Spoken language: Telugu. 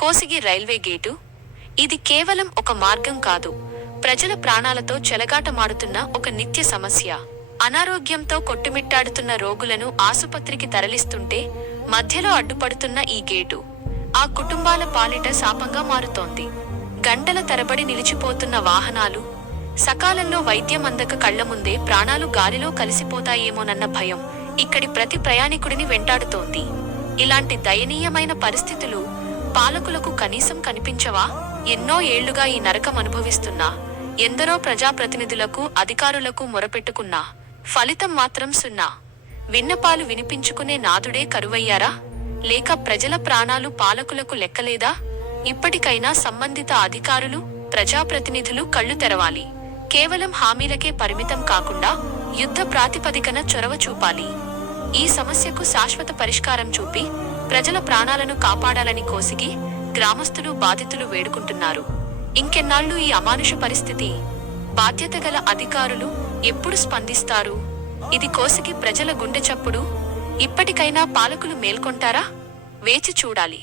Kosigi railway gate. ఇది కేవలం ఒక మార్గం కాదు, ప్రజల ప్రాణాలతో చెలగాటమాడుతున్న ఒక నిత్య సమస్య. అనారోగ్యంతో కొట్టుమిట్టాడుతున్న రోగులను ఆసుపత్రికి తరలిస్తుంటే మధ్యలో అడ్డుపడుతున్న ఈ గేటు ఆ కుటుంబాల పాలిట శాపంగా మారుతోంది. గంటల తరబడి నిలిచిపోతున్న వాహనాలు, సకాలంలో వైద్యం అందక కళ్ల ముందే ప్రాణాలు గాలిలో కలిసిపోతాయేమోనన్న భయం ఇక్కడి ప్రతి ప్రయాణికుడిని వెంటాడుతోంది. ఇలాంటి దయనీయమైన పరిస్థితులు పాలకులకు కనీసం కనిపించవా? ఎన్నో ఏళ్లుగా ఈ నరకం అనుభవిస్తున్నా, ఎందరో ప్రజాప్రతినిధులకు, అధికారులకు మొరపెట్టుకున్నా ఫలితం మాత్రం సున్నా. విన్నపాలు వినిపించుకునే నాదుడే కరువయ్యారా? లేక ప్రజల ప్రాణాలు పాలకులకు లెక్కలేదా? ఇప్పటికైనా సంబంధిత అధికారులు, ప్రజాప్రతినిధులు కళ్లు తెరవాలి. కేవలం హామీలకే పరిమితం కాకుండా యుద్ధ ప్రాతిపదికన చొరవ చూపాలి. ఈ సమస్యకు శాశ్వత పరిష్కారం చూపి ప్రజల ప్రాణాలను కాపాడాలని కోసిగి గ్రామస్తులు, బాధితులు వేడుకుంటున్నారు. ఇంకెన్నాళ్లు ఈ అమానుష పరిస్థితి? బాధ్యతగల అధికారులు ఎప్పుడు స్పందిస్తారు? ఇది కోసిగి ప్రజల గుండె చప్పుడు. ఇప్పటికైనా పాలకులు మేల్కొంటారా? వేచి చూడాలి.